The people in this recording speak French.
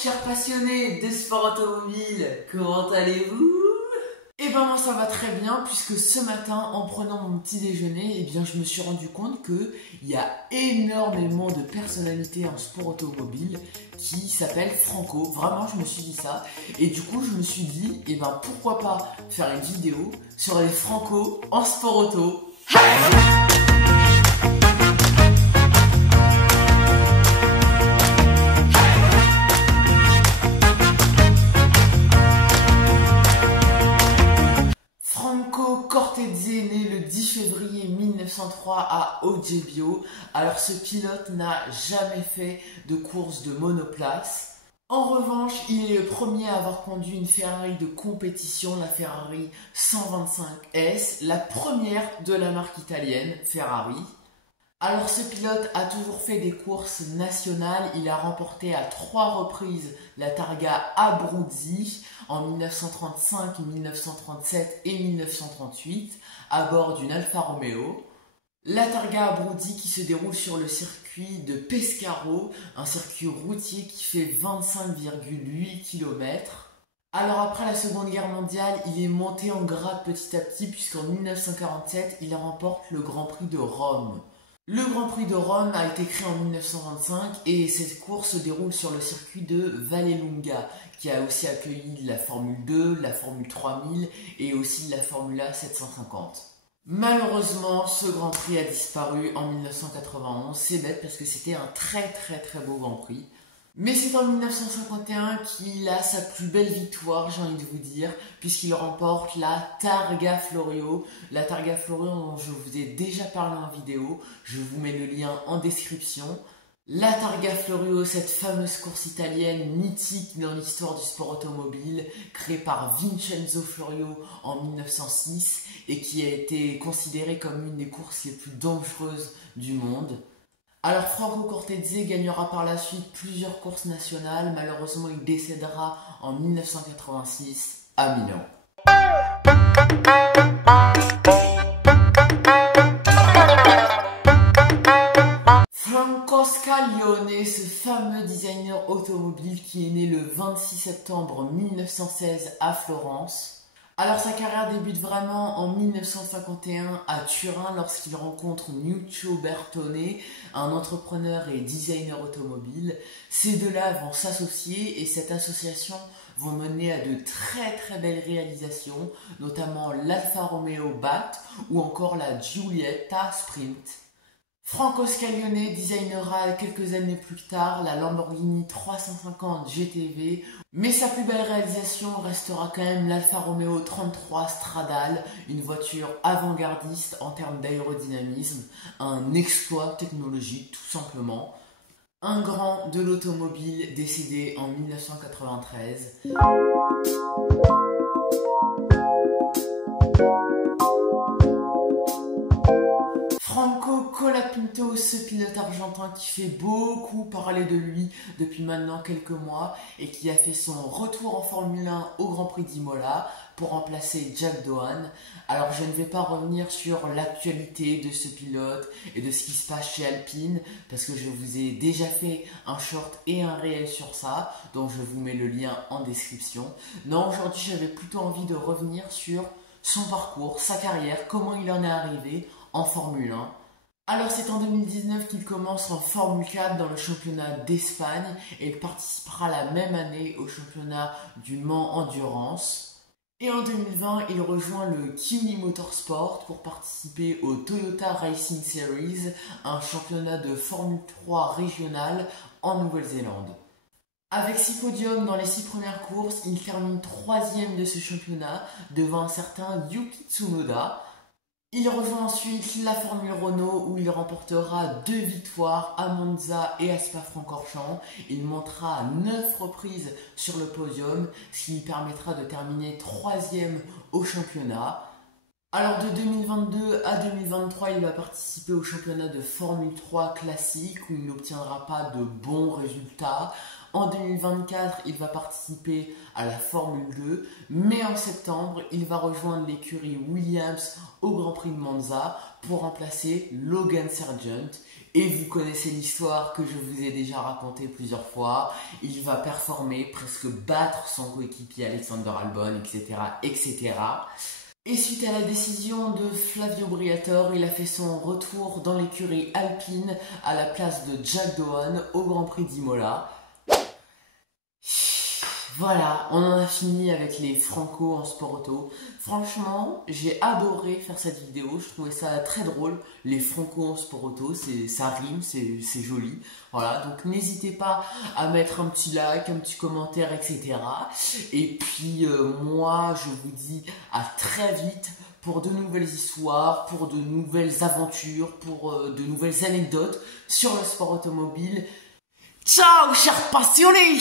chers passionnés de sport automobile, comment allez-vous? Eh ben moi ça va très bien puisque ce matin en prenant mon petit déjeuner, eh bien je me suis rendu compte que il y a énormément de personnalités en sport automobile qui s'appellent Franco. Vraiment je me suis dit ça et du coup je me suis dit eh ben pourquoi pas faire une vidéo sur les Franco en sport auto. Franco Cortese est né le 10 février 1903 à Oggebio. Alors ce pilote n'a jamais fait de course de monoplace. En revanche, il est le premier à avoir conduit une Ferrari de compétition, la Ferrari 125S, la première de la marque italienne Ferrari. Alors ce pilote a toujours fait des courses nationales, il a remporté à 3 reprises la Targa Abruzzi en 1935, 1937 et 1938 à bord d'une Alfa Romeo. La Targa Abruzzi qui se déroule sur le circuit de Pescaro, un circuit routier qui fait 25,8 km. Alors après la Seconde Guerre mondiale, il est monté en grade petit à petit puisqu'en 1947, il remporte le Grand Prix de Rome. Le Grand Prix de Rome a été créé en 1925 et cette course se déroule sur le circuit de Vallelunga qui a aussi accueilli la Formule 2, la Formule 3000 et aussi la Formula 750. Malheureusement, ce Grand Prix a disparu en 1991, c'est bête parce que c'était un très beau Grand Prix. Mais c'est en 1951 qu'il a sa plus belle victoire, j'ai envie de vous dire, puisqu'il remporte la Targa Florio. La Targa Florio dont je vous ai déjà parlé en vidéo, je vous mets le lien en description. La Targa Florio, cette fameuse course italienne mythique dans l'histoire du sport automobile, créée par Vincenzo Florio en 1906 et qui a été considérée comme une des courses les plus dangereuses du monde. Alors Franco Cortese gagnera par la suite plusieurs courses nationales, malheureusement il décédera en 1986 à Milan. Franco Scaglione, ce fameux designer automobile qui est né le 26 septembre 1916 à Florence. Alors sa carrière débute vraiment en 1951 à Turin lorsqu'il rencontre Nuccio Bertone, un entrepreneur et designer automobile. Ces deux-là vont s'associer et cette association vont mener à de très belles réalisations, notamment l'Alfa Romeo Bat ou encore la Giulietta Sprint. Franco Scaglione designera quelques années plus tard la Lamborghini 350 GTV, mais sa plus belle réalisation restera quand même l'Alfa Romeo 33 Stradale, une voiture avant-gardiste en termes d'aérodynamisme, un exploit technologique tout simplement. Un grand de l'automobile décédé en 1993. Franco Colapinto, ce pilote argentin qui fait beaucoup parler de lui depuis maintenant quelques mois et qui a fait son retour en Formule 1 au Grand Prix d'Imola pour remplacer Jack Doohan. Alors je ne vais pas revenir sur l'actualité de ce pilote et de ce qui se passe chez Alpine parce que je vous ai déjà fait un short et un réel sur ça, donc je vous mets le lien en description. Non, aujourd'hui j'avais plutôt envie de revenir sur son parcours, sa carrière, comment il en est arrivé en Formule 1. Alors c'est en 2019 qu'il commence en Formule 4 dans le championnat d'Espagne et il participera la même année au championnat du Mans Endurance. Et en 2020, il rejoint le Kimi Motorsport pour participer au Toyota Racing Series, un championnat de Formule 3 régional en Nouvelle-Zélande. Avec 6 podiums dans les 6 premières courses, il termine 3e de ce championnat devant un certain Yuki Tsunoda. Il rejoint ensuite la Formule Renault où il remportera 2 victoires à Monza et à Spa-Francorchamps. Il montera à 9 reprises sur le podium, ce qui lui permettra de terminer 3e au championnat. Alors de 2022 à 2023, il va participer au championnat de Formule 3 classique où il n'obtiendra pas de bons résultats. En 2024, il va participer à la Formule 2, mais en septembre, il va rejoindre l'écurie Williams au Grand Prix de Monza pour remplacer Logan Sargent. Et vous connaissez l'histoire que je vous ai déjà racontée plusieurs fois. Il va performer, presque battre son coéquipier Alexander Albon, etc., etc. Et suite à la décision de Flavio Briatore, il a fait son retour dans l'écurie Alpine à la place de Jack Doohan au Grand Prix d'Imola. Voilà, on en a fini avec les Franco en sport auto. Franchement, j'ai adoré faire cette vidéo, je trouvais ça très drôle. Les Franco en sport auto, ça rime, c'est joli. Voilà, donc n'hésitez pas à mettre un petit like, un petit commentaire, etc. Et puis moi, je vous dis à très vite pour de nouvelles histoires, pour de nouvelles aventures, pour de nouvelles anecdotes sur le sport automobile. Ciao, chers passionnés!